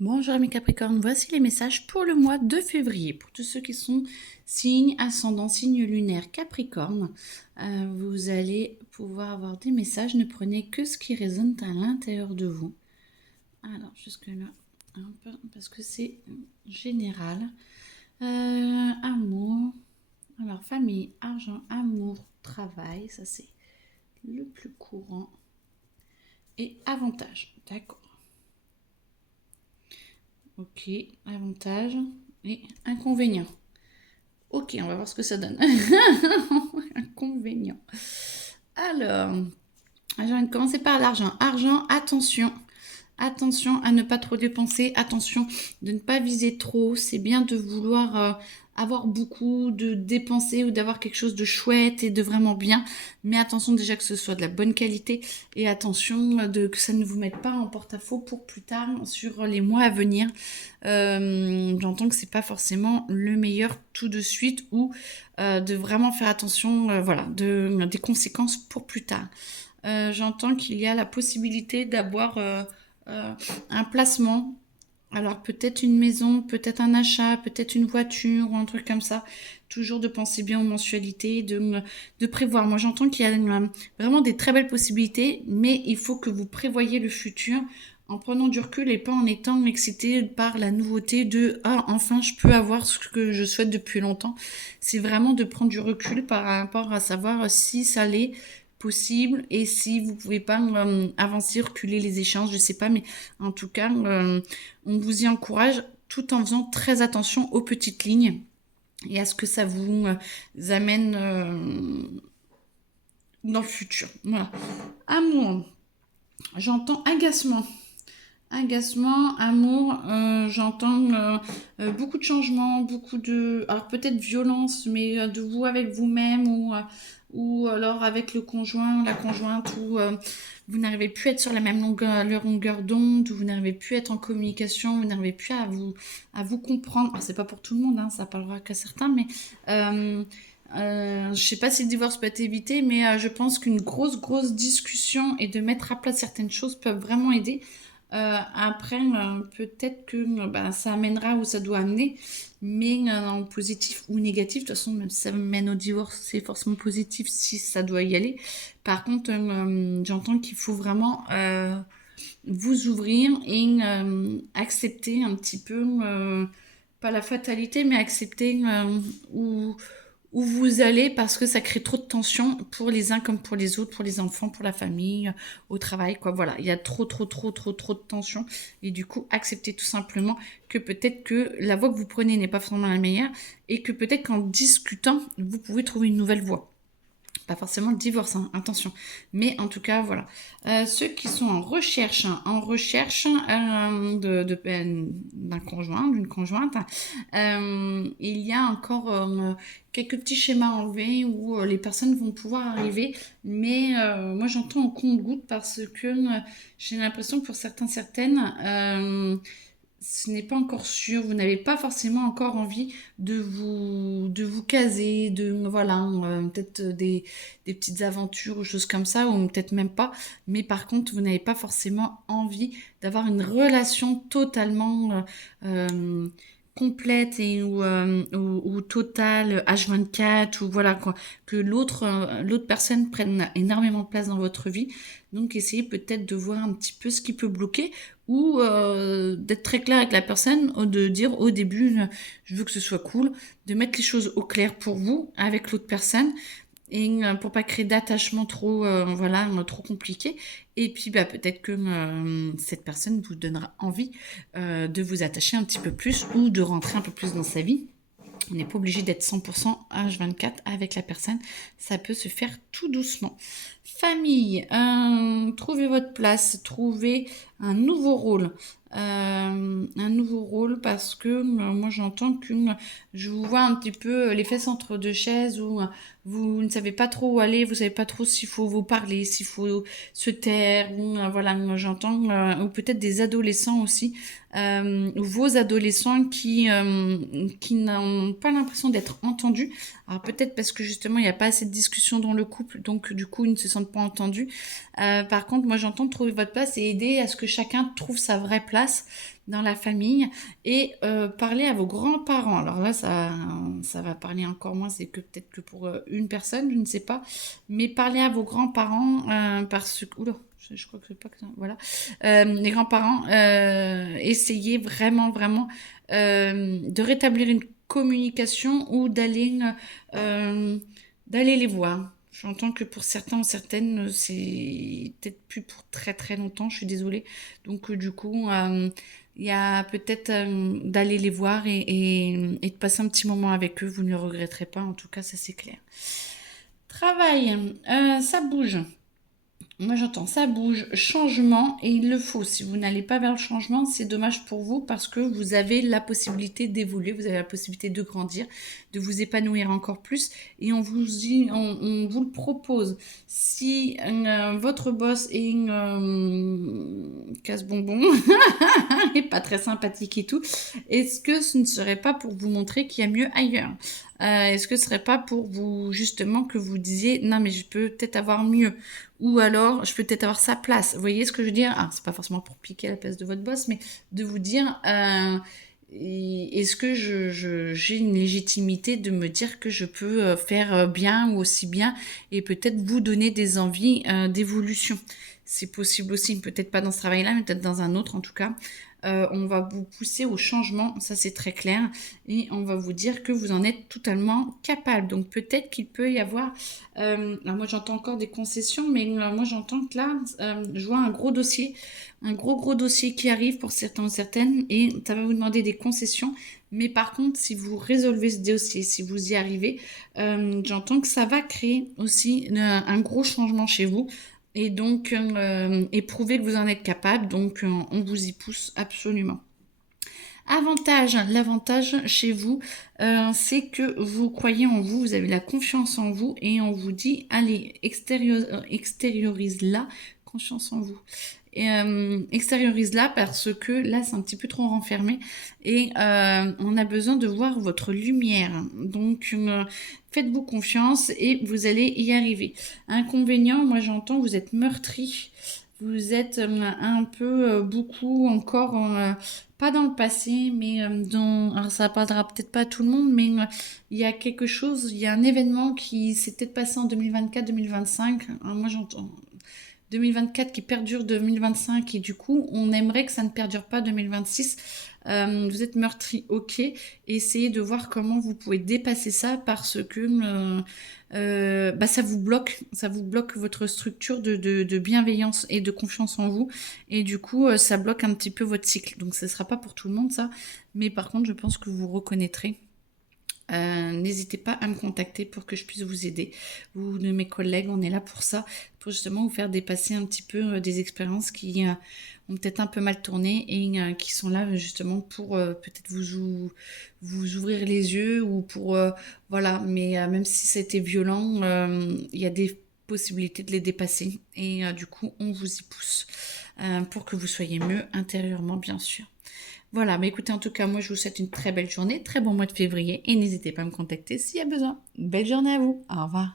Bonjour mes Capricornes, voici les messages pour le mois de février. Pour tous ceux qui sont signe ascendant, signe lunaire Capricorne, vous allez pouvoir avoir des messages. Ne prenez que ce qui résonne à l'intérieur de vous. Alors jusque-là, un peu, parce que c'est général. Amour, alors famille, argent, amour, travail, ça c'est le plus courant. Et avantage, d'accord. Ok, avantage et inconvénient. Ok, on va voir ce que ça donne. Inconvénient. Alors, j'ai envie de commencer par l'argent. Argent, attention. Attention à ne pas trop dépenser. Attention de ne pas viser trop. C'est bien de vouloir avoir beaucoup, de dépenser ou d'avoir quelque chose de chouette et de vraiment bien. Mais attention déjà que ce soit de la bonne qualité. Et attention que ça ne vous mette pas en porte-à-faux pour plus tard sur les mois à venir. J'entends que c'est pas forcément le meilleur tout de suite ou de vraiment faire attention voilà, des conséquences pour plus tard. J'entends qu'il y a la possibilité d'avoir un placement. Alors peut-être une maison, peut-être un achat, peut-être une voiture ou un truc comme ça. Toujours de penser bien aux mensualités, de prévoir. Moi j'entends qu'il y a vraiment des très belles possibilités, mais il faut que vous prévoyez le futur en prenant du recul et pas en étant excité par la nouveauté de ah enfin je peux avoir ce que je souhaite depuis longtemps. C'est vraiment de prendre du recul par rapport à savoir si ça l'est possible et si vous pouvez pas avancer, reculer les échanges, je sais pas, mais en tout cas, on vous y encourage tout en faisant très attention aux petites lignes et à ce que ça vous amène dans le futur. Voilà. Amour, j'entends agacement. Agacement, amour, j'entends beaucoup de changements, beaucoup de... Alors peut-être violence, mais de vous avec vous-même ou alors avec le conjoint, la conjointe, où vous n'arrivez plus à être sur la même longueur d'onde, où vous n'arrivez plus à être en communication, vous n'arrivez plus à vous comprendre. Alors c'est pas pour tout le monde, hein, ça parlera qu'à certains, mais... je sais pas si le divorce peut être évité, mais je pense qu'une grosse discussion et de mettre à plat certaines choses peuvent vraiment aider. Après, peut-être que bah, ça amènera où ça doit amener, mais en positif ou négatif, de toute façon, même si ça mène au divorce, c'est forcément positif si ça doit y aller. Par contre, j'entends qu'il faut vraiment vous ouvrir et accepter un petit peu, pas la fatalité, mais accepter où vous allez parce que ça crée trop de tension pour les uns comme pour les autres, pour les enfants, pour la famille, au travail, quoi. Voilà, il y a trop de tension et du coup, acceptez tout simplement que peut-être que la voie que vous prenez n'est pas forcément la meilleure et que peut-être qu'en discutant, vous pouvez trouver une nouvelle voie. Pas forcément le divorce, hein, attention. Mais en tout cas, voilà. Ceux qui sont en recherche d'un conjoint, d'une conjointe, il y a encore quelques petits schémas enlevés où les personnes vont pouvoir arriver. Mais moi, j'entends au compte-gouttes parce que j'ai l'impression que pour certaines, ce n'est pas encore sûr, vous n'avez pas forcément encore envie de vous caser, voilà, peut-être des petites aventures ou choses comme ça, ou peut-être même pas, mais par contre, vous n'avez pas forcément envie d'avoir une relation totalement complète et ou totale, H24, ou voilà, quoi, que l'autre personne prenne énormément de place dans votre vie. Donc, essayez peut-être de voir un petit peu ce qui peut bloquer ou d'être très clair avec la personne, de dire au début, je veux que ce soit cool, de mettre les choses au clair pour vous, avec l'autre personne, et pour pas créer d'attachement trop, voilà, trop compliqué. Et puis, bah, peut-être que cette personne vous donnera envie de vous attacher un petit peu plus ou de rentrer un peu plus dans sa vie. On n'est pas obligé d'être 100% H24 avec la personne. Ça peut se faire tout doucement. Famille, trouvez votre place, trouvez un nouveau rôle. Un nouveau rôle parce que moi j'entends que je vous vois un petit peu les fesses entre deux chaises où vous ne savez pas trop où aller, vous savez pas trop s'il faut vous parler, s'il faut se taire, ou voilà, moi j'entends, ou peut-être des adolescents aussi, vos adolescents qui n'ont pas l'impression d'être entendus. Alors peut-être parce que justement il n'y a pas assez de discussion dans le couple, donc du coup ils ne se sentent pas entendus. Par contre, moi j'entends trouver votre place et aider à ce que chacun trouve sa vraie place dans la famille et parler à vos grands-parents. Alors là, ça va parler encore moins, c'est que peut-être que pour une personne, je ne sais pas, mais parler à vos grands-parents parce que... Oula, je crois que c'est pas que ça. Voilà. Les grands-parents, essayez vraiment, vraiment de rétablir une communication ou d'aller les voir. J'entends que pour certains ou certaines, c'est peut-être plus pour très très longtemps, je suis désolée. Donc du coup, il y a peut-être d'aller les voir et de passer un petit moment avec eux. Vous ne le regretterez pas, en tout cas, ça c'est clair. Travail, ça bouge. Moi j'entends ça bouge, changement et il le faut. Si vous n'allez pas vers le changement, c'est dommage pour vous parce que vous avez la possibilité d'évoluer, vous avez la possibilité de grandir, de vous épanouir encore plus et on vous le propose. Si votre boss est une casse-bonbon et pas très sympathique et tout, est-ce que ce ne serait pas pour vous montrer qu'il y a mieux ailleurs? Est-ce que ce serait pas pour vous justement que vous disiez non mais je peux peut-être avoir mieux? Ou alors, je peux peut-être avoir sa place. Vous voyez ce que je veux dire? Ah, c'est pas forcément pour piquer la place de votre boss, mais de vous dire, est-ce que j'ai une légitimité de me dire que je peux faire bien ou aussi bien et peut-être vous donner des envies d'évolution. C'est possible aussi, peut-être pas dans ce travail-là, mais peut-être dans un autre en tout cas. On va vous pousser au changement, ça c'est très clair, et on va vous dire que vous en êtes totalement capable. Donc peut-être qu'il peut y avoir, alors moi j'entends encore des concessions, mais moi j'entends que là, je vois un gros dossier, un gros dossier qui arrive pour certains ou certaines, et ça va vous demander des concessions. Mais par contre, si vous résolvez ce dossier, si vous y arrivez, j'entends que ça va créer aussi un gros changement chez vous et donc prouver que vous en êtes capable. Donc on vous y pousse absolument. L'avantage chez vous, c'est que vous croyez en vous, vous avez la confiance en vous et on vous dit, allez, extériorise la confiance en vous. Extériorise-la parce que là c'est un petit peu trop renfermé et on a besoin de voir votre lumière. Donc faites-vous confiance et vous allez y arriver. Inconvénient, moi j'entends vous êtes meurtri, vous êtes un peu beaucoup encore pas dans le passé, mais alors ça parlera peut-être pas à tout le monde, mais il y a quelque chose, il y a un événement qui s'est peut-être passé en 2024-2025. Moi j'entends 2024 qui perdure 2025 et du coup on aimerait que ça ne perdure pas 2026. Vous êtes meurtri, ok, essayez de voir comment vous pouvez dépasser ça parce que ça vous bloque votre structure de bienveillance et de confiance en vous et du coup ça bloque un petit peu votre cycle. Donc ce ne sera pas pour tout le monde ça, mais par contre je pense que vous reconnaîtrez. N'hésitez pas à me contacter pour que je puisse vous aider. Vous, de mes collègues, on est là pour ça, pour justement vous faire dépasser un petit peu des expériences qui ont peut-être un peu mal tourné et qui sont là justement pour peut-être vous ouvrir les yeux ou pour voilà. Mais même si c'était violent, il y a des possibilités de les dépasser et du coup on vous y pousse pour que vous soyez mieux intérieurement bien sûr. Voilà, mais écoutez, en tout cas, moi, je vous souhaite une très belle journée, très bon mois de février et n'hésitez pas à me contacter s'il y a besoin. Belle journée à vous. Au revoir.